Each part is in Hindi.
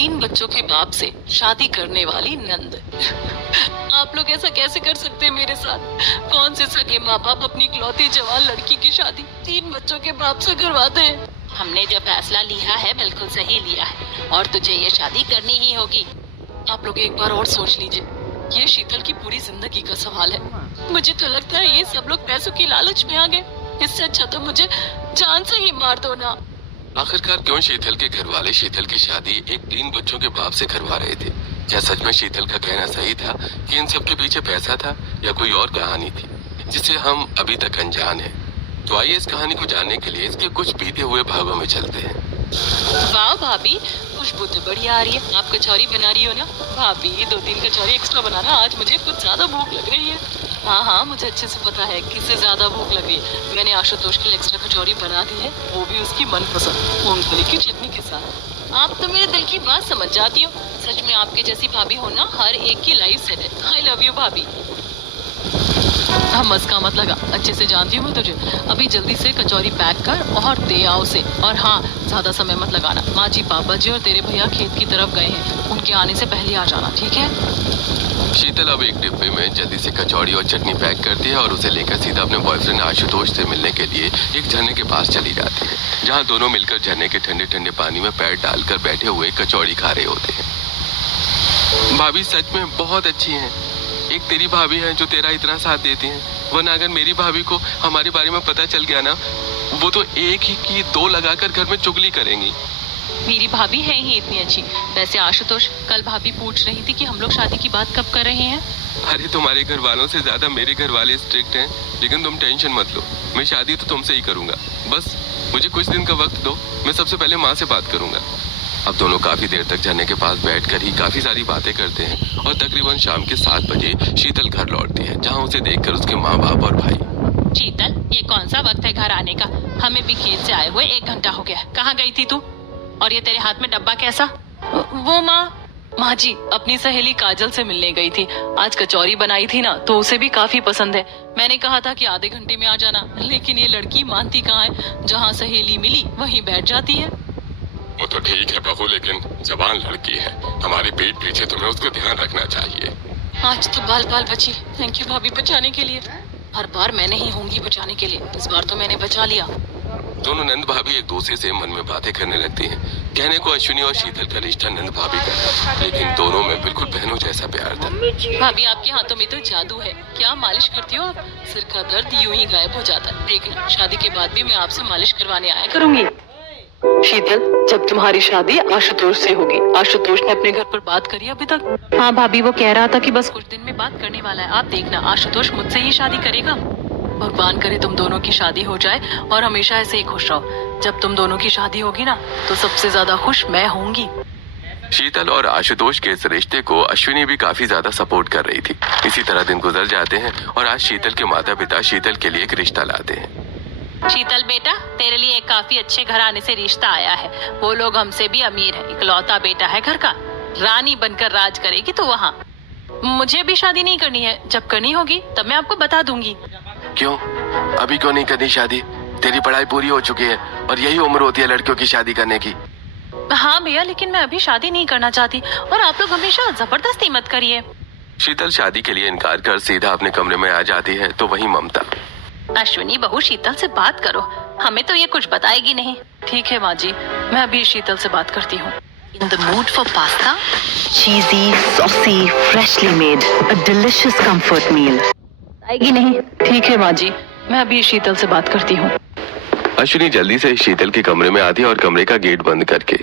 3 बच्चों के बाप से शादी करने वाली नंद। आप लोग ऐसा कैसे कर सकते हैं मेरे साथ? कौन से सगे माँ बाप अपनी इकलौती जवान लड़की की शादी 3 बच्चों के बाप से करवाते हैं? हमने जो फैसला लिया है बिल्कुल सही लिया है और तुझे ये शादी करनी ही होगी। आप लोग एक बार और सोच लीजिए, ये शीतल की पूरी जिंदगी का सवाल है। मुझे तो लगता है ये सब लोग पैसों की लालच में आ गए। इससे अच्छा तो मुझे जान से ही मार दो ना। आखिरकार क्यों शीतल के घर वाले शीतल की शादी एक 3 बच्चों के बाप से करवा रहे थे? क्या सच में शीतल का कहना सही था कि इन सब के पीछे पैसा था या कोई और कहानी थी जिसे हम अभी तक अनजान हैं? तो आइए इस कहानी को जानने के लिए इसके कुछ बीते हुए भागों में चलते हैं। वाह भाभी, खुशबू तो बढ़िया आ रही है। आप कचौरी बना रही हो ना? भाभी 2-3 कचौरी एक्स्ट्रा बनाना, आज मुझे कुछ ज्यादा भूख लग रही है। हाँ हाँ, मुझे अच्छे से पता है किससे ज्यादा भूख लग रही है। मैंने आशुतोष के लिए एक्स्ट्रा कचौरी बना दी है, वो भी उसकी मनपसंद मूंगफली की चटनी के साथ। आप तो मेरे दिल की बात समझ जाती हो। सच में आपके जैसी भाभी होना हर एक की लाइफ सेट है। आई लव यू भाभी। हम मस्का मत लगा, अच्छे से जानती हूँ मैं तुझे। अभी जल्दी से कचौरी पैक कर और दे आओ उसे। और हाँ, ज्यादा समय मत लगाना। माँ जी, पापा जी और तेरे भैया खेत की तरफ गए हैं, उनके आने से पहले आ जाना, ठीक है? शीतल अब एक डिब्बे में जल्दी से कचौड़ी और चटनी पैक करती है और उसे लेकर सीधा अपने बॉयफ्रेंड आशुतोष से मिलने के लिए एक झरने के पास चली जाती है, जहाँ दोनों मिलकर झरने के ठंडे ठंडे पानी में पैर डालकर बैठे हुए कचौड़ी खा रहे होते हैं। भाभी सच में बहुत अच्छी है। एक तेरी भाभी है जो तेरा इतना साथ देती है, वरना अगर मेरी भाभी को हमारे बारे में पता चल गया ना, वो तो एक ही की 2 लगाकर घर में चुगली करेंगी। मेरी भाभी है ही इतनी अच्छी। वैसे आशुतोष, कल भाभी पूछ रही थी कि हम लोग शादी की बात कब कर रहे हैं? अरे तुम्हारे घर वालों से ज्यादा मेरे घर वाले स्ट्रिक्ट हैं, लेकिन तुम टेंशन मत लो, मैं शादी तो तुमसे ही करूंगा। बस मुझे कुछ दिन का वक्त दो, मैं सबसे पहले माँ से बात करूंगा। अब दोनों काफी देर तक झरने के पास बैठकर ही काफी सारी बातें करते हैं और तकरीबन शाम के 7 बजे शीतल घर लौटती है, जहाँ उसे देखकर उसके माँ बाप और भाई। शीतल, ये कौन सा वक्त है घर आने का? हमें भी खेत से आए हुए 1 घंटा हो गया। कहाँ गई थी तू? और ये तेरे हाथ में डब्बा कैसा? वो माँ जी अपनी सहेली काजल से मिलने गई थी। आज कचौरी बनाई थी ना, तो उसे भी काफी पसंद है। मैंने कहा था कि आधे घंटे में आ जाना, लेकिन ये लड़की मानती कहाँ है। जहाँ सहेली मिली वहीं बैठ जाती है। वो तो ठीक है बहू, लेकिन जवान लड़की है, हमारे पीठ पीछे तुम्हें उसको ध्यान रखना चाहिए। आज तो बाल बाल बची। थैंक यू भाभी बचाने के लिए। हर बार मैं नहीं होंगी बचाने के लिए, इस बार तो मैंने बचा लिया। दोनों नंद भाभी एक दूसरे से मन में बातें करने लगती हैं। कहने को अश्विनी और शीतल का रिश्ता नंद भाभी का था, लेकिन दोनों में बिल्कुल बहनों जैसा प्यार था। भाभी आपके हाथों में तो जादू है। क्या मालिश करती हो आप? सिर का दर्द यूं ही गायब हो जाता है। देखना, शादी के बाद भी मैं आपसे मालिश करवाने आया करूंगी। शीतल, जब तुम्हारी शादी आशुतोष से होगी। आशुतोष ने अपने घर पर बात करी अभी तक? हाँ भाभी, वो कह रहा था कि बस कुछ दिन में बात करने वाला है। आप देखना, आशुतोष मुझसे ही शादी करेगा। भगवान करे तुम दोनों की शादी हो जाए और हमेशा ऐसे ही खुश रहो। जब तुम दोनों की शादी होगी ना, तो सबसे ज्यादा खुश मैं होंगी। शीतल और आशुतोष के इस रिश्ते को अश्विनी भी काफी ज्यादा सपोर्ट कर रही थी। इसी तरह दिन गुजर जाते हैं और आज शीतल के माता पिता शीतल के लिए एक रिश्ता लाते हैं। शीतल बेटा, तेरे लिए एक काफी अच्छे घराने से रिश्ता आया है। वो लोग हमसे भी अमीर है, इकलौता बेटा है घर का। रानी बनकर राज करेगी तो वहाँ। मुझे भी शादी नहीं करनी है, जब करनी होगी तब मैं आपको बता दूंगी। क्यों अभी क्यों नहीं करनी शादी? तेरी पढ़ाई पूरी हो चुकी है और यही उम्र होती है लड़कियों की शादी करने की। हाँ भैया, लेकिन मैं अभी शादी नहीं करना चाहती और आप लोग हमेशा जबरदस्ती मत करिए। शीतल शादी के लिए इनकार कर सीधा अपने कमरे में आ जाती है, तो वहीं ममता। अश्विनी बहू, शीतल से बात करो, हमें तो ये कुछ बताएगी नहीं। ठीक है माँ जी, मैं अभी शीतल से बात करती हूँ। In the mood for pasta? Cheesy, saucy, freshly made, a delicious comfort meal. आएगी नहीं। ठीक है माँ जी, मैं अभी शीतल से बात करती हूँ। अश्विनी जल्दी से शीतल के कमरे में आती है और कमरे का गेट बंद करके।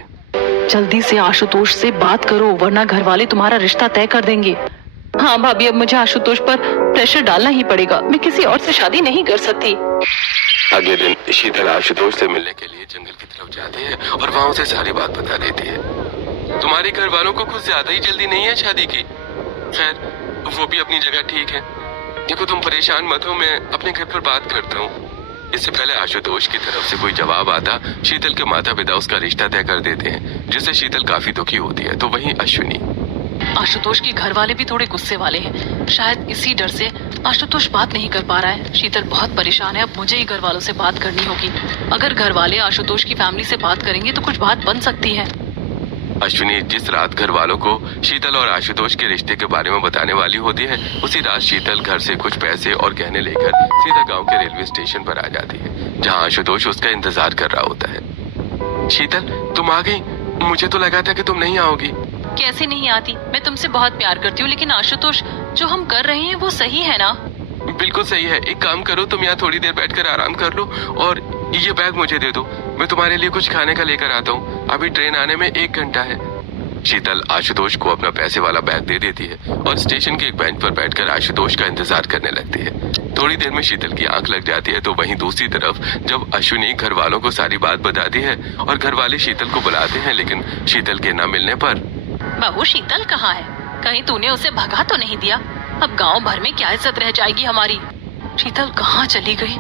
जल्दी से आशुतोष से बात करो, वरना घर वाले तुम्हारा रिश्ता तय कर देंगे। हाँ भाभी, अब मुझे आशुतोष पर प्रेशर डालना ही पड़ेगा। मैं किसी और से शादी नहीं कर सकती। अगले दिन शीतल आशुतोष से मिलने के लिए जंगल की तरफ जाती है और वहाँ उसे सारी बात बता देती है। तुम्हारे घर वालों को कुछ ज्यादा ही जल्दी नहीं है शादी की। खैर, वो भी अपनी जगह ठीक है। देखो तुम परेशान मत हो, मैं अपने घर पर बात करता हूँ। इससे पहले आशुतोष की तरफ से कोई जवाब आता, शीतल के माता पिता उसका रिश्ता तय कर देते हैं, जिससे शीतल काफी दुखी होती है। तो वहीं अश्विनी। आशुतोष के घर वाले भी थोड़े गुस्से वाले हैं। शायद इसी डर से आशुतोष बात नहीं कर पा रहा है। शीतल बहुत परेशान है। अब मुझे ही घर वालों से बात करनी होगी। अगर घर वाले आशुतोष की फैमिली से बात करेंगे तो कुछ बात बन सकती है। अश्विनी जिस रात घर वालों को शीतल और आशुतोष के रिश्ते के बारे में बताने वाली होती है, उसी रात शीतल घर से कुछ पैसे और गहने लेकर सीधा गांव के रेलवे स्टेशन पर आ जाती है, जहां आशुतोष उसका इंतजार कर रहा होता है। शीतल, तुम आ गई? मुझे तो लगा था कि तुम नहीं आओगी। कैसे नहीं आती? मैं तुमसे बहुत प्यार करती हूँ, लेकिन आशुतोष जो हम कर रहे हैं वो सही है ना? बिल्कुल सही है। एक काम करो, तुम यहाँ थोड़ी देर बैठकर आराम कर लो और ये बैग मुझे दे दो। मैं तुम्हारे लिए कुछ खाने का लेकर आता हूँ। अभी ट्रेन आने में 1 घंटा है। शीतल आशुतोष को अपना पैसे वाला बैग दे देती है और स्टेशन के एक बेंच पर बैठकर आशुतोष का इंतजार करने लगती है। थोड़ी देर में शीतल की आंख लग जाती है, तो वहीं दूसरी तरफ जब अश्विनी घर वालों को सारी बात बताती है और घर वाले शीतल को बुलाते हैं, लेकिन शीतल के न मिलने पर। बहू, शीतल कहाँ है? कहीं तूने उसे भगा तो नहीं दिया? अब गांव भर में क्या इज्जत रह जाएगी हमारी? शीतल कहाँ चली गई?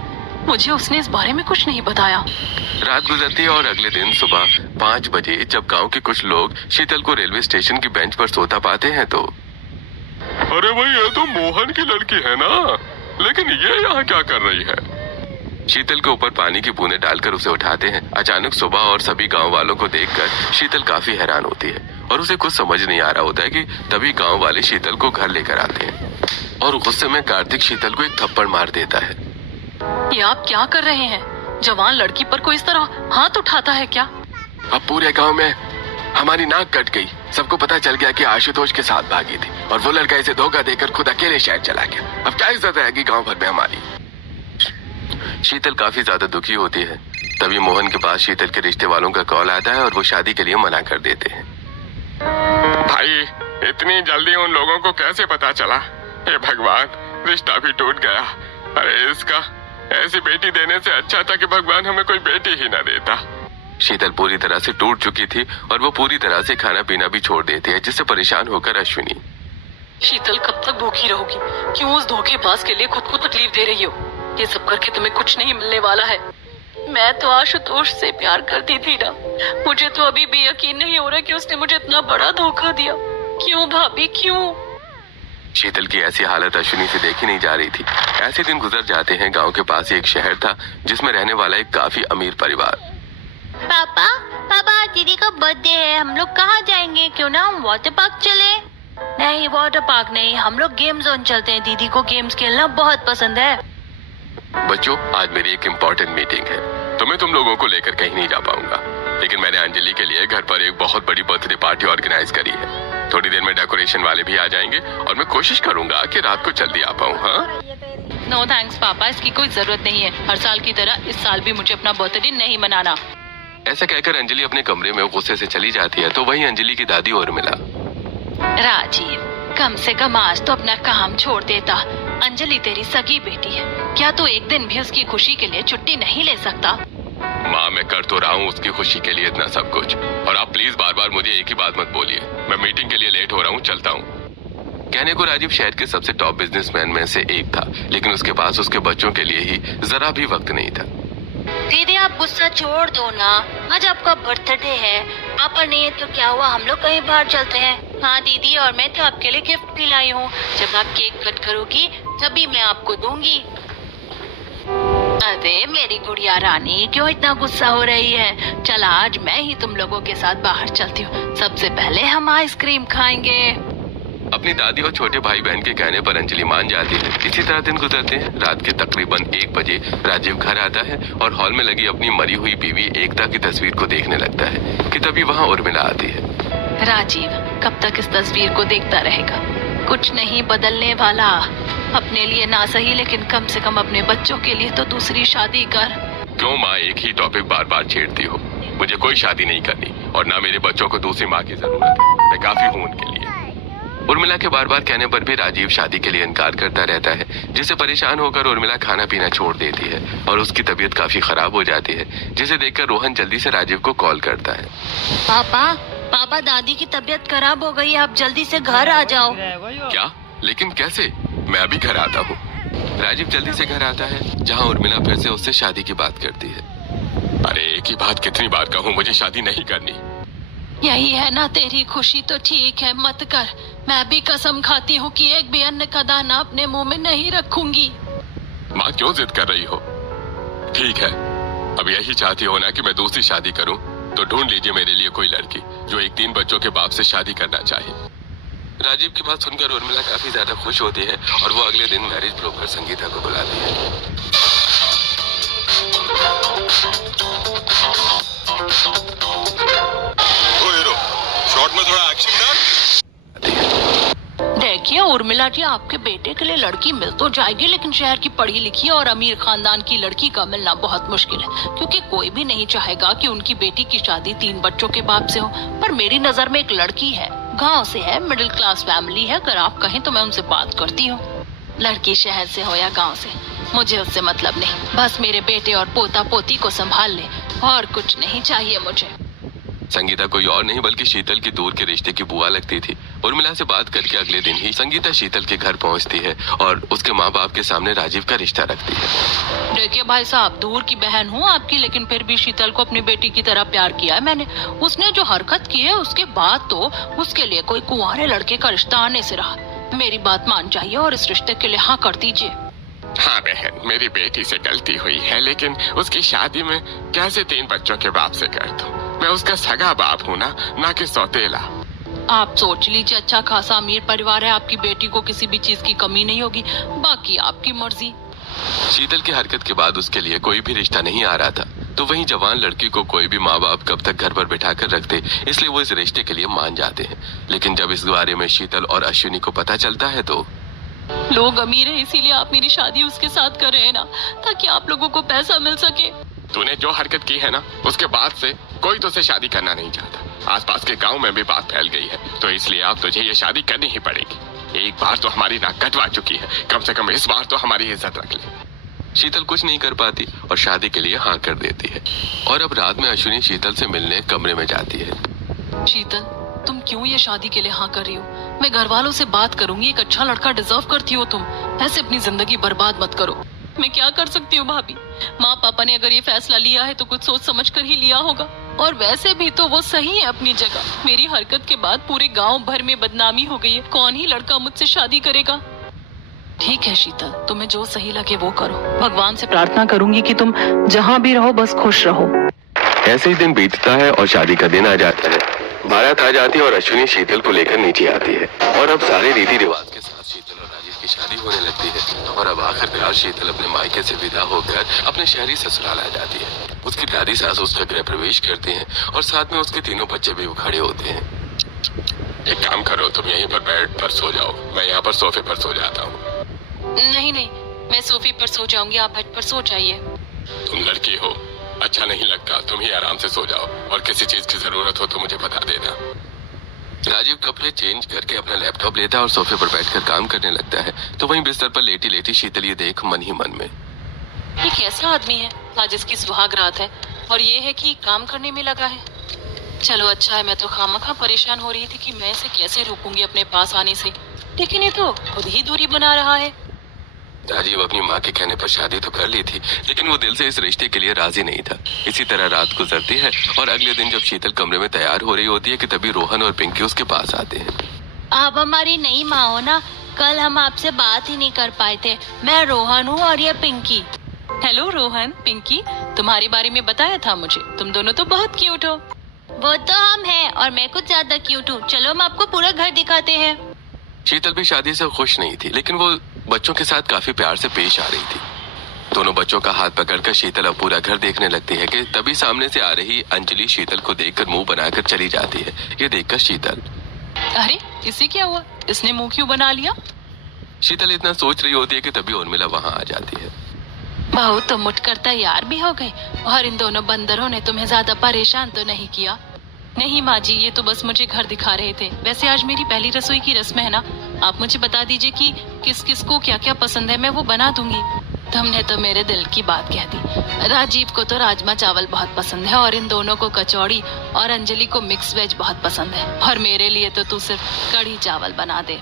मुझे उसने इस बारे में कुछ नहीं बताया। रात गुजरती है और अगले दिन सुबह 5 बजे जब गांव के कुछ लोग शीतल को रेलवे स्टेशन की बेंच पर सोता पाते हैं तो अरे भाई, ये तो मोहन की लड़की है ना, लेकिन ये यहाँ क्या कर रही है? शीतल के ऊपर पानी की बूंदें डालकर उसे उठाते हैं। अचानक सुबह और सभी गांव वालों को देखकर शीतल काफी हैरान होती है और उसे कुछ समझ नहीं आ रहा होता है कि तभी गांव वाले शीतल को घर लेकर आते हैं और गुस्से में कार्तिक शीतल को एक थप्पड़ मार देता है। ये आप क्या कर रहे हैं? जवान लड़की पर कोई इस तरह हाथ उठाता है क्या? अब पूरे गांव में हमारी नाक कट गई। सबको पता चल गया कि आशुतोष के साथ भागी थी और वो लड़का इसे धोखा देकर खुद अकेले शहर चला गया। अब क्या इज्जत रहेगी गांव भर में हमारी? शीतल काफी ज्यादा दुखी होती है। तभी मोहन के पास शीतल के रिश्ते वालों का कॉल आता है और वो शादी के लिए मना कर देते हैं। भाई, इतनी जल्दी उन लोगों को कैसे पता चला? हे भगवान, रिश्ता भी टूट गया। अरे इसका ऐसी बेटी देने से अच्छा था कि भगवान हमें कोई बेटी ही ना देता। शीतल पूरी तरह से टूट चुकी थी और वो पूरी तरह से खाना पीना भी छोड़ देती है, जिससे परेशान होकर अश्विनी। शीतल, कब तक भूखी रहोगी? क्यों उस धोखेबाज के लिए खुद को तकलीफ दे रही हो? ये सब करके तुम्हें कुछ नहीं मिलने वाला है। मैं तो आशुतोष से प्यार करती थी ना। मुझे तो अभी भी यकीन नहीं हो रहा कि उसने मुझे इतना बड़ा धोखा दिया। क्यों भाभी, क्यों? शीतल की ऐसी हालत अश्विनी से देखी नहीं जा रही थी। ऐसे दिन गुजर जाते हैं। गांव के पास एक शहर था जिसमें रहने वाला एक काफी अमीर परिवार। पापा, पापा, दीदी का बर्थडे है, हम लोग कहाँ जाएंगे? क्यों ना हम वाटर पार्क चले? नहीं, वाटर पार्क नहीं, हम लोग गेम जोन चलते हैं। दीदी को गेम्स खेलना बहुत पसंद है। बच्चों, आज मेरी एक इम्पोर्टेंट मीटिंग है, तो मैं तुम लोगों को लेकर कहीं नहीं जा पाऊंगा। लेकिन मैंने अंजलि के लिए घर पर एक बहुत बड़ी बर्थडे पार्टी ऑर्गेनाइज करी है। थोड़ी देर में डेकोरेशन वाले भी आ जाएंगे और मैं कोशिश करूंगा कि रात को जल्दी आ पाऊँ। हाँ? नो थैंक्स पापा, इसकी कोई जरूरत नहीं है। हर साल की तरह इस साल भी मुझे अपना बर्थडे नहीं मनाना। ऐसा कहकर अंजलि अपने कमरे में गुस्से से चली जाती है, तो वहीं अंजलि की दादी उर्मिला। राजीव, कम से कम आज तो अपना काम छोड़ देता। अंजलि तेरी सगी बेटी है, क्या तू एक दिन भी उसकी खुशी के लिए छुट्टी नहीं ले सकता? माँ, मैं कर तो रहा हूँ उसकी खुशी के लिए इतना सब कुछ, और आप प्लीज बार बार मुझे एक ही बात मत बोलिए। मैं मीटिंग के लिए लेट हो रहा हूँ, चलता हूँ। कहने को राजीव शहर के सबसे टॉप बिजनेसमैन में से एक था, लेकिन उसके पास उसके बच्चों के लिए ही जरा भी वक्त नहीं था। दीदी, आप गुस्सा छोड़ दो ना, आज आपका बर्थडे है। पापा नहीं है तो क्या हुआ, हम लोग कहीं बाहर चलते हैं। हाँ दीदी, और मैं तो आपके लिए गिफ्ट भी लाई हूँ। जब आप केक कट करोगी तभी मैं आपको दूंगी। अरे मेरी गुड़िया रानी, क्यों इतना गुस्सा हो रही है? चल, आज मैं ही तुम लोगों के साथ बाहर चलती हूँ। सबसे पहले हम आइसक्रीम खाएंगे। अपनी दादी और छोटे भाई बहन के कहने पर अंजलि मान जाती है। इसी तरह दिन गुजरते हैं। रात के तकरीबन 1 बजे राजीव घर आता है और हॉल में लगी अपनी मरी हुई बीवी एकता की तस्वीर को देखने लगता है कि तभी वहाँ उर्मिला आती है। राजीव, कब तक इस तस्वीर को देखता रहेगा? कुछ नहीं बदलने वाला। अपने लिए ना सही, लेकिन कम से कम अपने बच्चों के लिए तो दूसरी शादी कर। क्यों माँ एक ही टॉपिक बार बार छेड़ती हो? मुझे कोई शादी नहीं करनी और ना मेरे बच्चों को दूसरी माँ की जरूरत है। मैं काफी हूँ उनके लिए। उर्मिला के बार बार कहने पर भी राजीव शादी के लिए इनकार करता रहता है, जिससे परेशान होकर उर्मिला खाना पीना छोड़ देती है और उसकी तबीयत काफी खराब हो जाती है, जिसे देखकर रोहन जल्दी से राजीव को कॉल करता है। पापा, दादी की तबीयत खराब हो गई, आप जल्दी से घर आ जाओ। क्या? लेकिन कैसे? मैं अभी घर आता हूँ। राजीव जल्दी से घर आता है, जहाँ उर्मिला फिर से उससे शादी की बात करती है। अरे एक ही बात कितनी बार कहूँ, मुझे शादी नहीं करनी। यही है ना तेरी खुशी, तो ठीक है, मत कर। मैं भी कसम खाती हूँ कि एक भी अन्न का दाना अपने मुंह में नहीं रखूंगी। माँ क्यों जिद कर रही हो? ठीक है, अब यही चाहती हो ना कि मैं दूसरी शादी करूँ, तो ढूंढ लीजिए मेरे लिए कोई लड़की जो एक 3 बच्चों के बाप से शादी करना चाहे। राजीव की बात सुनकर उर्मिला काफी ज्यादा खुश होती है और वो अगले दिन मैरिज ब्रोकर संगीता को बुलाती है। ओ हीरो, शॉर्ट में थोड़ा एक्शन डाल। देखिए उर्मिला जी, आपके बेटे के लिए लड़की मिल तो जाएगी, लेकिन शहर की पढ़ी लिखी और अमीर खानदान की लड़की का मिलना बहुत मुश्किल है, क्योंकि कोई भी नहीं चाहेगा कि उनकी बेटी की शादी 3 बच्चों के बाप से हो। पर मेरी नजर में एक लड़की है, गांव से है, मिडिल क्लास फैमिली है। अगर आप कहें तो मैं उनसे बात करती हूँ। लड़की शहर से हो या गाँव से, मुझे उससे मतलब नहीं। बस मेरे बेटे और पोता पोती को संभाल ले, और कुछ नहीं चाहिए मुझे। संगीता कोई और नहीं बल्कि शीतल की दूर के रिश्ते की बुआ लगती थी। उर्मिला से बात करके अगले दिन ही संगीता शीतल के घर पहुंचती है और उसके माँ बाप के सामने राजीव का रिश्ता रखती है। देखिए भाई साहब, दूर की बहन हूँ आपकी, लेकिन फिर भी शीतल को अपनी बेटी की तरह प्यार किया है मैंने। उसने जो हरकत की है उसके बाद तो उसके लिए कोई कुंवारे लड़के का रिश्ता आने से रहा। मेरी बात मान जाइए और इस रिश्ते के लिए हाँ कर दीजिए। हाँ बहन, मेरी बेटी से गलती हुई है, लेकिन उसकी शादी में कैसे 3 बच्चों के बाप से कर दूं? मैं उसका सगा बाप हूँ ना कि सौतेला। आप सोच लीजिए, अच्छा खासा अमीर परिवार है, आपकी बेटी को किसी भी चीज की कमी नहीं होगी, बाकी आपकी मर्जी। शीतल की हरकत के बाद उसके लिए कोई भी रिश्ता नहीं आ रहा था, तो वहीं जवान लड़की को कोई भी माँ बाप कब तक घर पर बिठा कर रखते, इसलिए वो इस रिश्ते के लिए मान जाते हैं। लेकिन जब इस बारे में शीतल और अश्विनी को पता चलता है तो लोग अमीर हैं, इसीलिए आप मेरी शादी उसके साथ कर रहे हैं ना, ताकि आप लोगों को पैसा मिल सके। तूने जो हरकत की है ना, उसके बाद से कोई तुझसे शादी करना नहीं चाहता। आसपास के गांव में भी बात फैल गई है, तो इसलिए अब तुझे ये शादी करनी ही पड़ेगी। एक बार तो हमारी नाक कटवा चुकी है, कम से कम इस बार तो हमारी इज्जत रख ले। शीतल कुछ नहीं कर पाती और शादी के लिए हाँ कर देती है। और अब रात में अश्विनी शीतल से मिलने कमरे में जाती है। शीतल, तुम क्यों ये शादी के लिए हाँ कर रही हो? मैं घर वालों से बात करूंगी, एक अच्छा लड़का डिजर्व करती हो तुम, ऐसे अपनी जिंदगी बर्बाद मत करो। मैं क्या कर सकती हूँ भाभी, माँ पापा ने अगर ये फैसला लिया है तो कुछ सोच समझ कर ही लिया होगा, और वैसे भी तो वो सही है अपनी जगह। मेरी हरकत के बाद पूरे गांव भर में बदनामी हो गई है, कौन ही लड़का मुझसे शादी करेगा। ठीक है शीतल, तुम्हें जो सही लगे वो करो। भगवान से प्रार्थना करूंगी कि तुम जहाँ भी रहो बस खुश रहो। ऐसे ही दिन बीतता है और शादी का दिन आ जाता है। बारात आ जाती है और अश्विनी शीतल को लेकर नीचे आती है, और अब सारे रीति रिवाज के साथ शीतल और राजीव की शादी होने लगती है। और अब आखिरकार शीतल अपने मायके से विदा होकर अपने शहरी ससुराल आ जाती है। उसकी दादी सास उसका गृह प्रवेश करते हैं और साथ में उसके तीनों बच्चे भी खड़े होते हैं। एक काम करो, तुम यहीं पर बेड पर सो जाओ, मैं यहाँ पर सोफे पर सो जाता हूँ। नहीं नहीं, मैं सोफे पर सो जाऊंगी, आप बेड पर सो जाइए। तुम लड़की हो, अच्छा नहीं लगता, तुम ही आराम से सो जाओ, और किसी चीज की जरूरत हो तो मुझे बता देना। राजीव कपड़े चेंज करके अपना लैपटॉप लेता है और सोफे पर बैठकर काम करने लगता है, तो वहीं बिस्तर पर लेटी लेटी शीतल ये देख मन ही मन में, ये कैसा आदमी है, आज इसकी सुहाग रात है और ये है कि काम करने में लगा है। चलो अच्छा है, मैं तो खामखा परेशान हो रही थी कि मैं इसे कैसे रोकूंगी अपने पास आने से, लेकिन ये तो खुद ही दूरी बना रहा है। राजीव अपनी माँ के कहने पर शादी तो कर ली थी, लेकिन वो दिल से इस रिश्ते के लिए राजी नहीं था। इसी तरह रात गुजरती है और अगले दिन जब शीतल कमरे में तैयार हो रही होती है कि तभी रोहन और पिंकी उसके पास आते हैं। आप हमारी नई माँ हो ना, कल हम आपसे बात ही नहीं कर पाए थे। मैं रोहन हूँ और ये पिंकी। हेलो रोहन, पिंकी, तुम्हारे बारे में बताया था मुझे, तुम दोनों तो बहुत क्यूट हो। वो तो हम हैं, और मैं कुछ ज्यादा क्यूट हूँ। चलो हम आपको पूरा घर दिखाते हैं। शीतल भी शादी से खुश नहीं थी, लेकिन वो बच्चों के साथ काफी प्यार से पेश आ रही थी। दोनों बच्चों का हाथ पकड़कर शीतल अब पूरा घर देखने लगती है कि तभी सामने से आ रही अंजलि शीतल को देखकर मुंह बनाकर चली जाती है। ये देखकर शीतल, अरे इसे क्या हुआ, इसने मुंह क्यों बना लिया? शीतल इतना सोच रही होती है कि तभी उर्मिला वहाँ आ जाती है। बहू तो मुठ कर तैयार भी हो गई, और इन दोनों बंदरों ने तुम्हें ज्यादा परेशान तो नहीं किया? नहीं माँ जी, ये तो बस मुझे घर दिखा रहे थे। वैसे आज मेरी पहली रसोई की रस्म है ना, आप मुझे बता दीजिए कि किस किस को क्या क्या पसंद है, मैं वो बना दूंगी। तुमने तो मेरे दिल की बात कह दी। राजीव को तो राजमा चावल बहुत पसंद है, और इन दोनों को कचौड़ी, और अंजलि को मिक्स वेज बहुत पसंद है, और मेरे लिए तो तू सिर्फ कढ़ी चावल बना दे।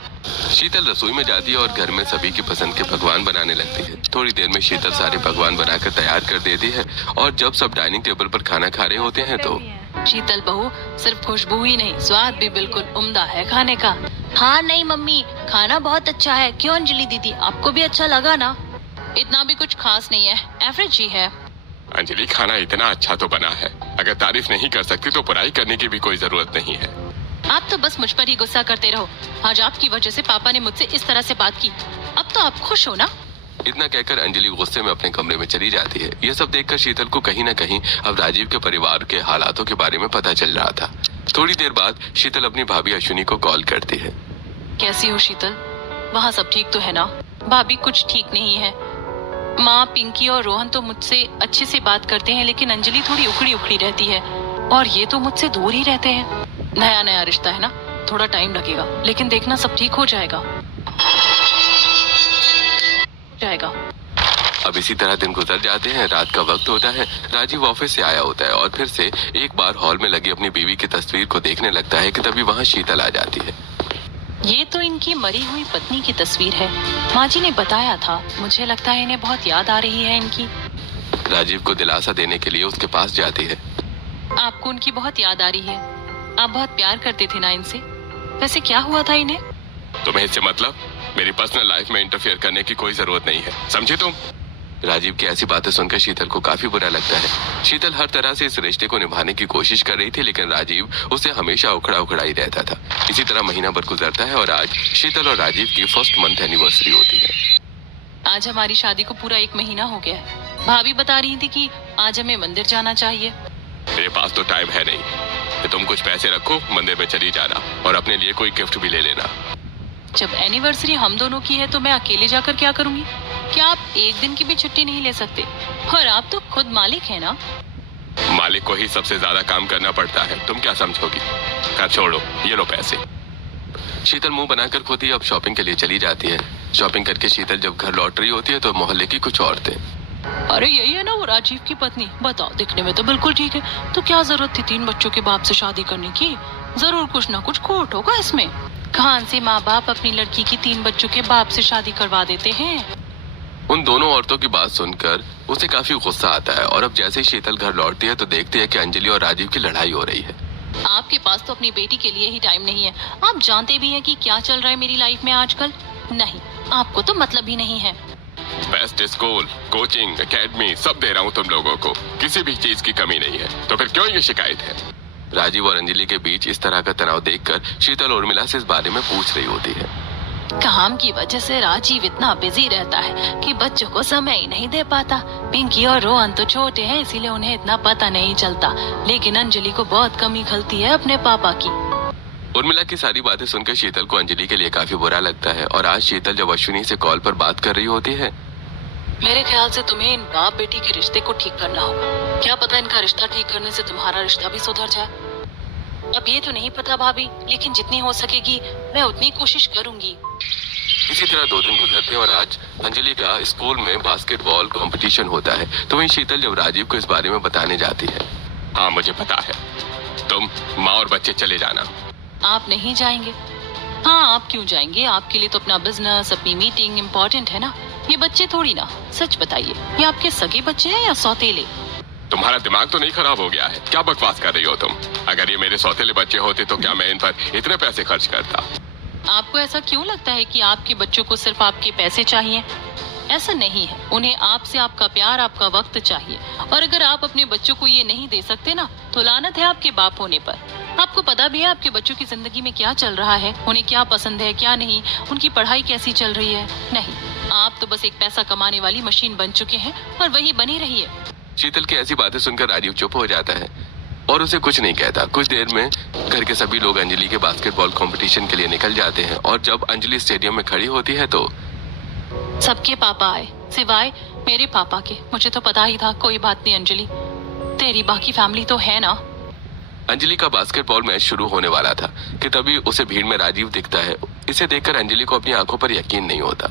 शीतल रसोई में जाती है और घर में सभी की पसंद के पकवान बनाने लगती है। थोड़ी देर में शीतल सारे पकवान बनाकर तैयार कर देती है, और जब सब डाइनिंग टेबल पर खाना खा रहे होते हैं तो शीतल बहू, सिर्फ खुशबू ही नहीं, स्वाद भी बिल्कुल उम्दा है खाने का। हाँ नहीं मम्मी, खाना बहुत अच्छा है। क्यों अंजलि दीदी, आपको भी अच्छा लगा ना? इतना भी कुछ खास नहीं है, एवरेज ही है। अंजलि, खाना इतना अच्छा तो बना है, अगर तारीफ नहीं कर सकती तो बुराई करने की भी कोई जरूरत नहीं है। आप तो बस मुझ पर ही गुस्सा करते रहो। आज आपकी वजह से पापा ने मुझसे इस तरह से बात की। अब तो आप खुश हो ना? इतना कहकर अंजलि गुस्से में अपने कमरे में चली जाती है। यह सब देखकर शीतल को कहीं न कहीं अब राजीव के परिवार के हालातों के बारे में पता चल रहा था। थोड़ी देर बाद शीतल अपनी भाभी अश्विनी को कॉल करती है। कैसी हो शीतल? वहाँ सब ठीक तो है ना? भाभी कुछ ठीक नहीं है। माँ, पिंकी और रोहन तो मुझसे अच्छे से बात करते हैं, लेकिन अंजलि थोड़ी उखड़ी उखड़ी रहती है और ये तो मुझसे दूर ही रहते हैं। नया नया रिश्ता है ना, थोड़ा टाइम लगेगा, लेकिन देखना सब ठीक हो जाएगा। अब इसी तरह दिन गुजर जाते हैं। रात का वक्त होता है। राजीव ऑफिस से आया होता है और फिर से एक बार हॉल में लगी अपनी बीवी की तस्वीर को देखने लगता है कि तभी वहाँ शीतल आ जाती है। ये तो इनकी मरी हुई पत्नी की तस्वीर है। माँ जी ने बताया था। मुझे लगता है इन्हें बहुत याद आ रही है इनकी। राजीव को दिलासा देने के लिए उसके पास जाती है। आपको उनकी बहुत याद आ रही है। आप बहुत प्यार करते थे ना इनसे? वैसे क्या हुआ था इन्हें? तुम्हें इससे मतलब? मेरी पर्सनल लाइफ में इंटरफेयर करने की कोई जरूरत नहीं है, समझे तुम? राजीव की ऐसी बातें सुनकर शीतल को काफी बुरा लगता है। शीतल हर तरह से इस रिश्ते को निभाने की कोशिश कर रही थी, लेकिन राजीव उसे हमेशा उखड़ा ही रहता था। इसी तरह महीना भर गुजरता है और आज शीतल और राजीव की फर्स्ट मंथ एनिवर्सरी होती है। आज हमारी शादी को पूरा 1 महीना हो गया है। भाभी बता रही थी कि आज हमें मंदिर जाना चाहिए। मेरे पास तो टाइम है नहीं। तो तुम कुछ पैसे रखो, मंदिर में चली जाना और अपने लिए कोई गिफ्ट भी ले लेना। जब एनिवर्सरी हम दोनों की है तो मैं अकेले जाकर क्या करूंगी? क्या आप एक दिन की भी छुट्टी नहीं ले सकते? और आप तो खुद मालिक हैं ना। मालिक को ही सबसे ज्यादा काम करना पड़ता है, तुम क्या समझोगी? खैर छोड़ो, ये लो पैसे। शीतल मुंह बनाकर खुद ही अब शॉपिंग के लिए चली जाती है। शॉपिंग करके शीतल जब घर लौट रही होती है तो मोहल्ले की कुछ औरतें, अरे यही है ना वो राजीव की पत्नी? बताओ, दिखने में तो बिल्कुल ठीक है, तो क्या जरूरत थी 3 बच्चों के बाप से शादी करने की? जरूर कुछ ना कुछ खोट होगा इसमें। कहां से माँ बाप अपनी लड़की की 3 बच्चों के बाप से शादी करवा देते हैं? उन दोनों औरतों की बात सुनकर उसे काफी गुस्सा आता है और अब जैसे ही शीतल घर लौटती है तो देखती है कि अंजलि और राजीव की लड़ाई हो रही है। आपके पास तो अपनी बेटी के लिए ही टाइम नहीं है। आप जानते भी हैं कि क्या चल रहा है मेरी लाइफ में आजकल। नहीं, आपको तो मतलब ही नहीं है। बेस्ट स्कूल, कोचिंग, एकेडमी सब दे रहा हूँ तुम लोगों को, किसी भी चीज की कमी नहीं है, तो फिर क्यों ये शिकायत है? राजीव और अंजलि के बीच इस तरह का तनाव देखकर शीतल उर्मिला से इस बारे में पूछ रही होती है। काम की वजह से राजीव इतना बिजी रहता है कि बच्चों को समय ही नहीं दे पाता। पिंकी और रोहन तो छोटे हैं, इसीलिए उन्हें इतना पता नहीं चलता, लेकिन अंजलि को बहुत कमी खलती है अपने पापा की। उर्मिला की सारी बातें सुनकर शीतल को अंजलि के लिए काफी बुरा लगता है और आज शीतल जब अश्विनी से कॉल पर बात कर रही होती है। मेरे ख्याल से तुम्हें इन बाप बेटी के रिश्ते को ठीक करना होगा। क्या पता इनका रिश्ता ठीक करने से तुम्हारा रिश्ता भी सुधर जाए। अब ये तो नहीं पता भाभी, लेकिन जितनी हो सकेगी मैं उतनी कोशिश करूंगी। इसी तरह 2 दिन गुजरते हैं और आज अंजलि का स्कूल में बास्केटबॉल कंपटीशन होता है। तो वहीं शीतल जब राजीव को इस बारे में बताने जाती है। हाँ मुझे पता है, तुम माँ और बच्चे चले जाना। आप नहीं जाएंगे? हाँ, आप क्यों जाएंगे? आपके लिए तो अपना बिजनेस, अपनी मीटिंग इम्पोर्टेंट है ना। ये बच्चे थोड़ी ना। सच बताइए, ये आपके सगे बच्चे हैं या सौतेले? तुम्हारा दिमाग तो नहीं खराब हो गया है? क्या बकवास कर रही हो तुम? अगर ये मेरे सौतेले बच्चे होते तो क्या मैं इन पर इतने पैसे खर्च करता? आपको ऐसा क्यों लगता है कि आपके बच्चों को सिर्फ आपके पैसे चाहिए? ऐसा नहीं है, उन्हें आपसे आपका प्यार, आपका वक्त चाहिए। और अगर आप अपने बच्चों को ये नहीं दे सकते ना, तो लानत है आपके बाप होने पर। आपको पता भी है आपके बच्चों की जिंदगी में क्या चल रहा है, उन्हें क्या पसंद है क्या नहीं, उनकी पढ़ाई कैसी चल रही है। नहीं, आप तो बस एक पैसा कमाने वाली मशीन बन चुके हैं और वही बनी रहिए। शीतल की ऐसी बातें सुनकर राजीव चुप हो जाता है और उसे कुछ नहीं कहता। कुछ देर में घर के सभी लोग अंजलि के बास्केटबॉल कंपटीशन के लिए निकल जाते हैं और जब अंजलि स्टेडियम में खड़ी होती है तो सबके पापा आए सिवाय मेरे पापा के। मुझे तो पता ही था। कोई बात नहीं अंजलि, तेरी बाकी फैमिली तो है ना। अंजलि का बास्केटबॉल मैच शुरू होने वाला था कि तभी उसे भीड़ में राजीव दिखता है। इसे देखकर अंजलि को अपनी आंखों पर यकीन नहीं होता।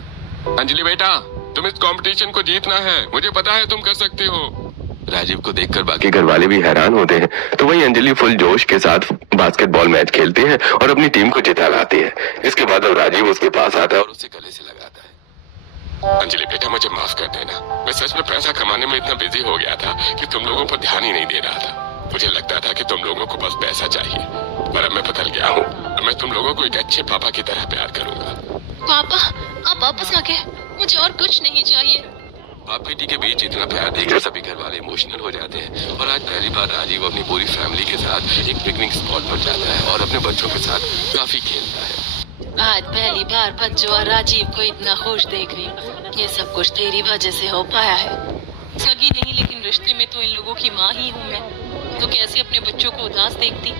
अंजलि बेटा, तुम इस कंपटीशन को जीतना है, मुझे पता है तुम कर सकती हो। राजीव को देखकर बाकी घर वाले भी हैरान होते हैं। तो वही अंजलि फुल जोश के साथ बास्केटबॉल मैच खेलती है और अपनी टीम को जिता लाती है। इसके बाद अब राजीव उसके पास आता है और उसे गले से लगाता है। अंजलि बेटा, मुझे माफ कर देना। मैं सच में पैसा कमाने में इतना बिजी हो गया था कि तुम लोगों पर ध्यान ही नहीं दे रहा था। मुझे लगता था कि तुम लोगों को बस पैसा चाहिए, पर अब मैं बदल गया हूँ। मैं तुम लोगों को एक अच्छे पापा की तरह प्यार करूंगा। पापा, आप वापस आ गए। मुझे और कुछ नहीं चाहिए। बाप बेटी के बीच इतना प्यार देखकर सभी घर वाले इमोशनल हो जाते हैं और आज पहली बार राजीव अपनी पूरी फैमिली के साथ एक पिकनिक स्पॉट पर जाता है और अपने बच्चों के साथ काफी खेलता है। आज पहली बार बच्चों और राजीव को इतना खुश देख रही हूँ। ये सब कुछ तेरी वजह से हो पाया है। सगी नहीं लेकिन रिश्ते में तो इन लोगों की माँ ही हूँ मैं, तो कैसे अपने बच्चों को उदास देखती।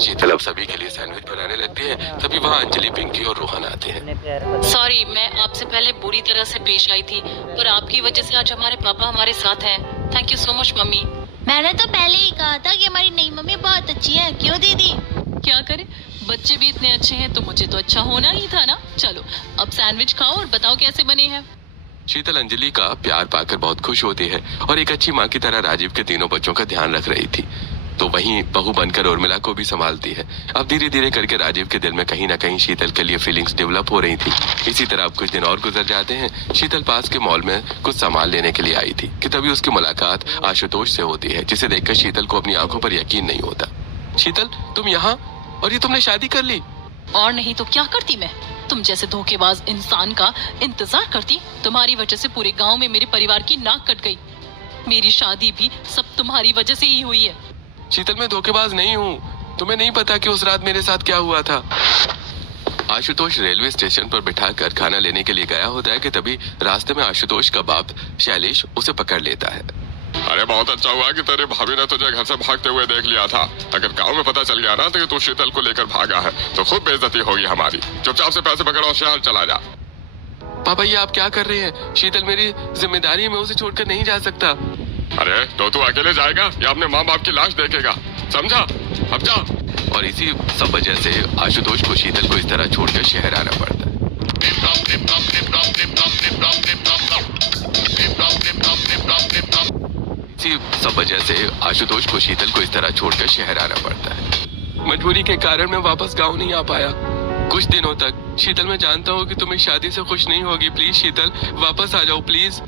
शीतल अब सभी के लिए सैंडविच बनाने लगती है। तभी वहाँ अंजलि, पिंकी और रोहन आते हैं। सॉरी, मैं आपसे पहले बुरी तरह से पेश आई थी, पर आपकी वजह से आज हमारे पापा हमारे साथ हैं। Thank you so much mummy. मैंने तो पहले ही कहा था कि हमारी नई मम्मी बहुत अच्छी है, क्यों दीदी? क्या करे, बच्चे भी इतने अच्छे हैं तो मुझे तो अच्छा होना ही था ना। चलो अब सैंडविच खाओ और बताओ कैसे बने हैं। शीतल अंजलि का प्यार पाकर बहुत खुश होती है और एक अच्छी माँ की तरह राजीव के तीनों बच्चों का ध्यान रख रही थी, तो वहीं बहू बनकर उर्मिला को भी संभालती है। अब धीरे धीरे करके राजीव के दिल में कहीं ना कहीं शीतल के लिए फीलिंग्स डेवलप हो रही थी। इसी तरह अब कुछ दिन और गुजर जाते हैं। शीतल पास के मॉल में कुछ सामान लेने के लिए आई थी कि तभी उसकी मुलाकात आशुतोष से होती है, जिसे देखकर शीतल को अपनी आंखों पर यकीन नहीं होता। शीतल, तुम यहाँ, और ये तुमने शादी कर ली? और नहीं तो क्या करती मैं, तुम जैसे धोखेबाज इंसान का इंतजार करती। तुम्हारी वजह से पूरे गांव में मेरे परिवार की नाक कट गई। मेरी शादी भी सब तुम्हारी वजह से ही हुई है। शीतल, मैं धोखेबाज नहीं हूँ। तुम्हें नहीं पता कि उस रात मेरे साथ क्या हुआ था? आशुतोष रेलवे स्टेशन पर बिठाकर खाना लेने के लिए गया होता है कि तभी रास्ते में आशुतोष का बाप शैलेश उसे पकड़ लेता है। अरे बहुत अच्छा हुआ कि तेरे भाभी ने तुझे घर से भागते हुए देख लिया था। अगर गांव में पता चल गया ना तो तू शीतल को लेकर भागा है तो खूब बेइज्जती होगी हमारी। चुपचाप से पैसे पकड़ और शहर चला जा। पापा, ये आप क्या कर रहे हैं? शीतल मेरी जिम्मेदारी है, मैं उसे छोड़कर नहीं जा सकता। अरे तो तू अकेले जाएगा या अपने माँ बाप की लाश देखेगा, समझा? अब जा। और इसी सब वजह से आशुतोष को शीतल को इस तरह छोड़कर शहर आना पड़ता है। इसी सब वजह से आशुतोष को शीतल को इस तरह छोड़कर शहर आना पड़ता है। मजबूरी के कारण मैं वापस गांव नहीं आ पाया कुछ दिनों तक। शीतल, मैं जानता हूँ कि तुम इस शादी से खुश नहीं होगी। प्लीज शीतल, वापस आ जाओ प्लीज।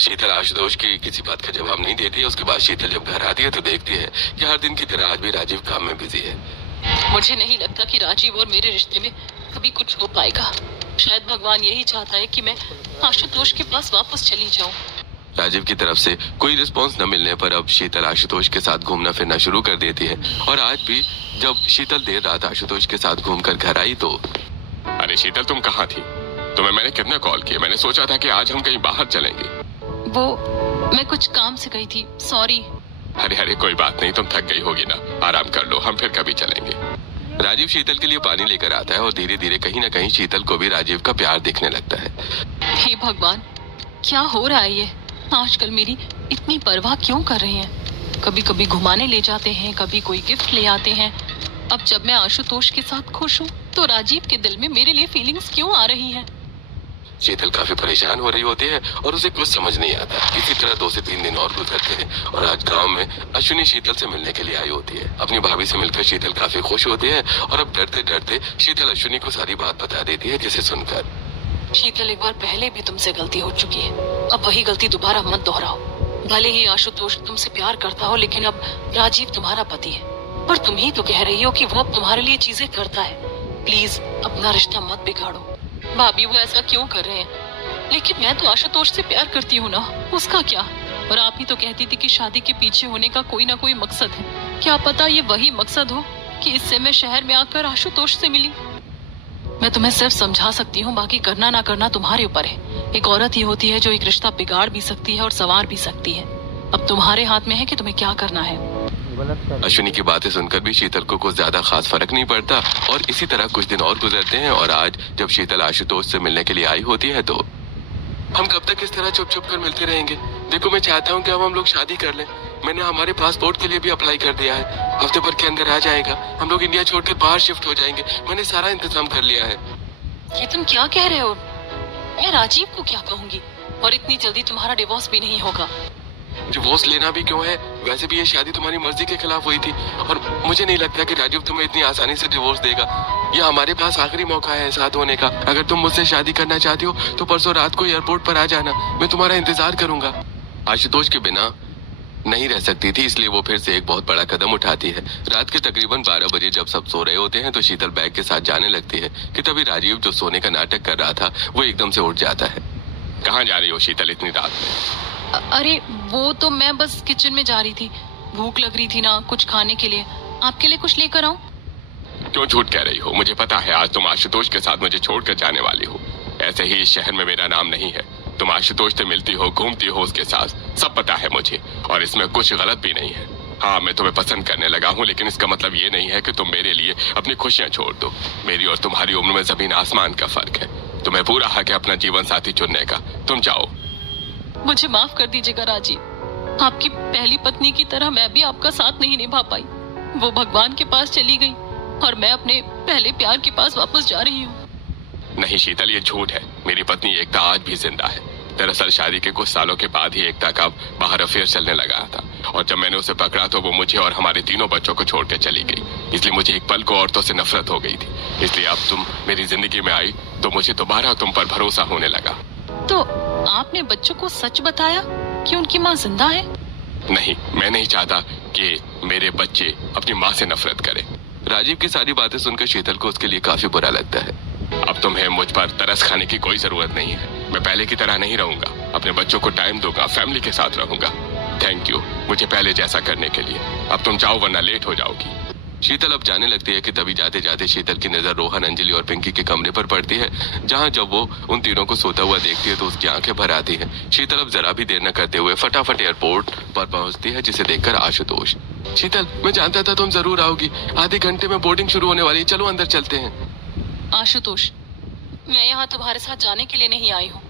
शीतल आशुतोष की किसी बात का जवाब नहीं देती है। उसके बाद शीतल जब घर आती है तो देखती है कि हर दिन की तरह आज भी राजीव काम में बिजी है। मुझे नहीं लगता कि राजीव और मेरे रिश्ते में कभी कुछ हो पाएगा। शायद भगवान यही चाहता है कि मैं आशुतोष के पास वापस चली जाऊं। राजीव की तरफ से कोई रिस्पांस न मिलने पर अब शीतल आशुतोष के साथ घूमना फिरना शुरू कर देती है। और आज भी जब शीतल देर रात आशुतोष के साथ घूमकर घर आई तो अरे शीतल, तुम कहाँ थी? तुम्हें मैंने कितने कॉल किए। मैंने सोचा था कि आज हम कहीं बाहर चलेंगे। वो मैं कुछ काम से गई थी, सॉरी। अरे अरे कोई बात नहीं, तुम थक गई होगी ना, आराम कर लो, हम फिर कभी चलेंगे। राजीव शीतल के लिए पानी लेकर आता है और धीरे धीरे कहीं ना कहीं शीतल को भी राजीव का प्यार दिखने लगता है। हे भगवान, क्या हो रहा है ये? आजकल मेरी इतनी परवाह क्यों कर रहे हैं? कभी कभी घुमाने ले जाते हैं, कभी कोई गिफ्ट ले आते हैं। अब जब मैं आशुतोष के साथ खुश हूँ तो राजीव के दिल में मेरे लिए फीलिंग्स क्यों आ रही हैं? शीतल काफी परेशान हो रही होती है और उसे कुछ समझ नहीं आता। इसी तरह 2 से 3 दिन और गुजरते हैं और आज गांव में अश्विनी शीतल से मिलने के लिए आई होती है। अपनी भाभी से मिलकर शीतल काफी खुश होती है और अब डरते डरते शीतल अश्विनी को सारी बात बता देती है, जिसे सुनकर शीतल, एक बार पहले भी तुमसे गलती हो चुकी है, अब वही गलती दोबारा मत दोहराओ। भले ही आशुतोष तुमसे प्यार करता हो, लेकिन अब राजीव तुम्हारा पति है। पर तुम ही तो कह रही हो कि वो अब तुम्हारे लिए चीजें करता है। प्लीज अपना रिश्ता मत बिगाड़ो। भाभी, वो ऐसा क्यों कर रहे हैं? लेकिन मैं तो आशुतोष से प्यार करती हूँ ना, उसका क्या? और आप ही तो कहती थी कि शादी के पीछे होने का कोई ना कोई मकसद है। क्या पता ये वही मकसद हो कि इससे मैं शहर में आकर आशुतोष से मिली। मैं तुम्हें सिर्फ समझा सकती हूँ, बाकी करना ना करना तुम्हारे ऊपर है। एक औरत ही होती है जो एक रिश्ता बिगाड़ भी सकती है और संवार भी सकती है। अब तुम्हारे हाथ में है कि तुम्हें क्या करना है। अश्विनी की बातें सुनकर भी शीतल को कुछ ज्यादा खास फर्क नहीं पड़ता और इसी तरह कुछ दिन और गुजरते हैं। और आज जब शीतल आशुतोष से मिलने के लिए आई होती है तो हम कब तक इस तरह छुप छुप कर मिलते रहेंगे? देखो, मैं चाहता हूँ कि अब हम लोग शादी कर लें। मैंने हमारे पासपोर्ट के लिए भी अप्लाई कर दिया है। हफ्ते भर के अंदर आ जाएगा। हम लोग इंडिया छोड़कर बाहर शिफ्ट हो जाएंगे। मैंने सारा इंतजाम कर लिया है। ये तुम क्या कह रहे हो? मैं राजीव को क्या कहूँगी? और इतनी जल्दी तुम्हारा डिवोर्स भी नहीं होगा। डिवोर्स लेना भी क्यों है? वैसे भी ये शादी तुम्हारी मर्जी के खिलाफ हुई थी और मुझे नहीं लगता कि राजीव तुम्हें इतनी आसानी से डिवोर्स देगा। ये हमारे पास आखिरी मौका है साथ होने का। अगर तुम मुझसे शादी करना चाहती हो तो परसों रात को एयरपोर्ट पर आ जाना। मैं तुम्हारा इंतजार करूंगा। आशुतोष के बिना नहीं रह सकती थी, इसलिए वो फिर से एक बहुत बड़ा कदम उठाती है। रात के तकरीबन 12 बजे जब सब सो रहे होते हैं तो शीतल बैग के साथ जाने लगती है कि तभी राजीव, जो सोने का नाटक कर रहा था, वो एकदम से उठ जाता है। कहाँ जा रही हो शीतल इतनी रात में? अरे वो तो मैं बस किचन में जा रही थी, भूख लग रही थी ना कुछ खाने के लिए। आपके लिए कुछ लेकर आऊं? क्यों झूठ कह रही हो? मुझे पता है आज तुम आशुतोष के साथ मुझे छोड़कर जाने वाली हो। ऐसे ही इस शहर में मेरा नाम नहीं है। तुम आशुतोष से मिलती हो, घूमती हो उसके साथ, सब पता है मुझे, और इसमें कुछ गलत भी नहीं है। हाँ, मैं तुम्हें पसंद करने लगा हूँ, लेकिन इसका मतलब ये नहीं है कि तुम मेरे लिए अपनी खुशियाँ छोड़ दो। मेरी और तुम्हारी उम्र में जमीन आसमान का फर्क है। तुम्हें पूरा हक है अपना जीवन साथी चुनने का। तुम जाओ। मुझे माफ कर दीजिएगा राजीव। आपकी पहली पत्नी की तरह मैं भी आपका साथ नहीं निभा पाई। वो भगवान के पास चली गई और मैं अपने पहले प्यार के पास वापस जा रही हूँ। नहीं शीतल, ये झूठ है। मेरी पत्नी एकता आज भी जिंदा है। दरअसल शादी के कुछ सालों के बाद ही एकता का बाहर अफेयर चलने लगा था, और जब मैंने उसे पकड़ा तो वो मुझे और हमारे तीनों बच्चों को छोड़ के चली गई। इसलिए मुझे एक पल को औरतों से नफरत हो गई थी। इसलिए अब तुम मेरी जिंदगी में आई तो मुझे दोबारा तुम पर भरोसा होने लगा। तो आपने बच्चों को सच बताया कि उनकी माँ जिंदा है? नहीं, मैं नहीं चाहता कि मेरे बच्चे अपनी माँ से नफरत करें। राजीव की सारी बातें सुनकर शीतल को उसके लिए काफी बुरा लगता है। अब तुम्हें मुझ पर तरस खाने की कोई जरूरत नहीं है। मैं पहले की तरह नहीं रहूंगा। अपने बच्चों को टाइम दूंगा, फैमिली के साथ रहूंगा। थैंक यू मुझे पहले जैसा करने के लिए। अब तुम जाओ वरना लेट हो जाओगी। शीतल अब जाने लगती है कि तभी जाते जाते शीतल की नजर रोहन, अंजलि और पिंकी के कमरे पर पड़ती है, जहां जब वो उन तीनों को सोता हुआ देखती है तो उसकी आंखें भर आती हैं। शीतल अब जरा भी देर न करते हुए फटाफट एयरपोर्ट पर पहुंचती है, जिसे देखकर आशुतोष, शीतल मैं जानता था तुम जरूर आओगी। आधे घंटे में बोर्डिंग शुरू होने वाली है, चलो अंदर चलते हैं। आशुतोष, मैं यहाँ तुम्हारे साथ जाने के लिए नहीं आई हूँ।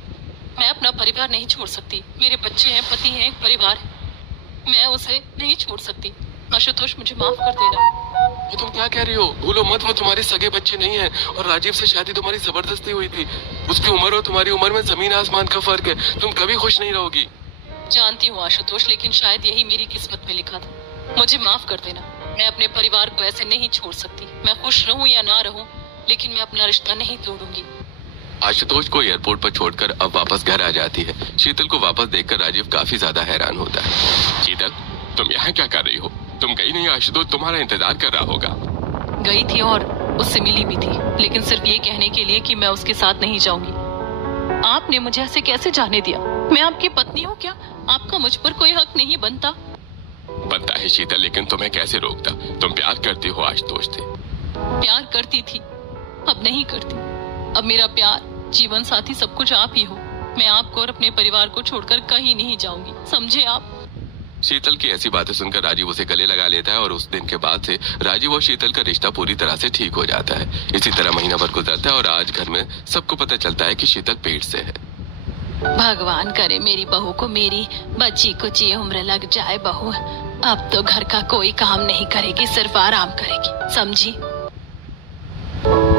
मैं अपना परिवार नहीं छोड़ सकती। मेरे बच्चे हैं, पति है, एक परिवार है। मैं उसे नहीं छोड़ सकती। आशुतोष मुझे माफ कर देना। ये तुम क्या कह रही हो? भूलो मत, वो तुम्हारे सगे बच्चे नहीं हैं, और राजीव से शादी तुम्हारी जबरदस्ती हुई थी। उसकी उम्र और तुम्हारी उम्र में जमीन आसमान का फर्क है। तुम कभी खुश नहीं रहोगी। जानती हूँ आशुतोष, लेकिन शायद यही मेरी किस्मत में लिखा था। मुझे माफ कर देना। मैं अपने परिवार को ऐसे नहीं छोड़ सकती। मैं खुश रहूं या ना रहूं, लेकिन मैं अपना रिश्ता नहीं तोड़ूंगी। आशुतोष को एयरपोर्ट पर छोड़कर अब वापस घर आ जाती है। शीतल को वापस देखकर राजीव काफी ज्यादा हैरान होता है। शीतल, तुम यहाँ क्या कर रही हो? तुम गई नहीं? आशुतोष तुम्हारा इंतजार कर रहा होगा। गई थी और उससे मिली भी थी, लेकिन सिर्फ ये कहने के लिए कि मैं उसके साथ नहीं जाऊंगी। आपने मुझे ऐसे कैसे जाने दिया? मैं आपकी पत्नी हूँ क्या? आपका मुझ पर कोई हक नहीं बनता? बनता है शीतल, लेकिन तुम्हें कैसे रोकता? तुम प्यार करती हो आशुतोष से। प्यार करती थी, अब नहीं करती। अब मेरा प्यार, जीवन साथी सब कुछ आप ही हो। मैं आपको और अपने परिवार को छोड़कर कहीं नहीं जाऊंगी, समझे आप? शीतल की ऐसी बातें सुनकर राजीव उसे गले लगा लेता है, और उस दिन के बाद से राजीव और शीतल का रिश्ता पूरी तरह से ठीक हो जाता है। इसी तरह महीना भर गुजरता है और आज घर में सबको पता चलता है कि शीतल पेट से है। भगवान करे मेरी बहू को मेरी बच्ची कुछ ये उम्र लग जाए। बहू अब तो घर का कोई काम नहीं करेगी, सिर्फ आराम करेगी, समझी?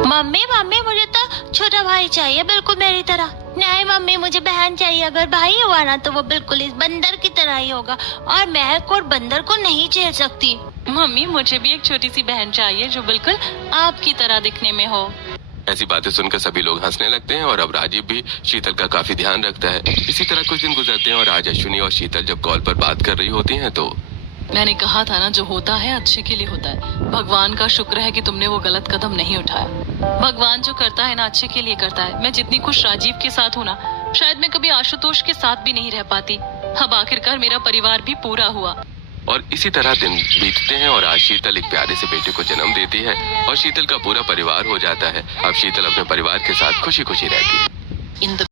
मम्मी मम्मी, मुझे तो छोटा भाई चाहिए, बिल्कुल मेरी तरह। नहीं मम्मी, मुझे बहन चाहिए। अगर भाई हुआ ना तो वो बिल्कुल इस बंदर की तरह ही होगा, और मैं और बंदर को नहीं झेल सकती। मम्मी मुझे भी एक छोटी सी बहन चाहिए जो बिल्कुल आपकी तरह दिखने में हो। ऐसी बातें सुनकर सभी लोग हंसने लगते हैं, और अब राजीव भी शीतल का काफी ध्यान रखता है। इसी तरह कुछ दिन गुजरते हैं और आज अश्विनी और शीतल जब कॉल पर बात कर रही होती हैं तो मैंने कहा था ना, जो होता है अच्छे के लिए होता है। भगवान का शुक्र है कि तुमने वो गलत कदम नहीं उठाया। भगवान जो करता है ना अच्छे के लिए करता है। मैं जितनी खुश राजीव के साथ हूँ ना, शायद मैं कभी आशुतोष के साथ भी नहीं रह पाती। अब आखिरकार मेरा परिवार भी पूरा हुआ। और इसी तरह दिन बीतते हैं और आज शीतल एक प्यारे से बेटे को जन्म देती है और शीतल का पूरा परिवार हो जाता है। अब शीतल अपने परिवार के साथ खुशी खुशी रहती है।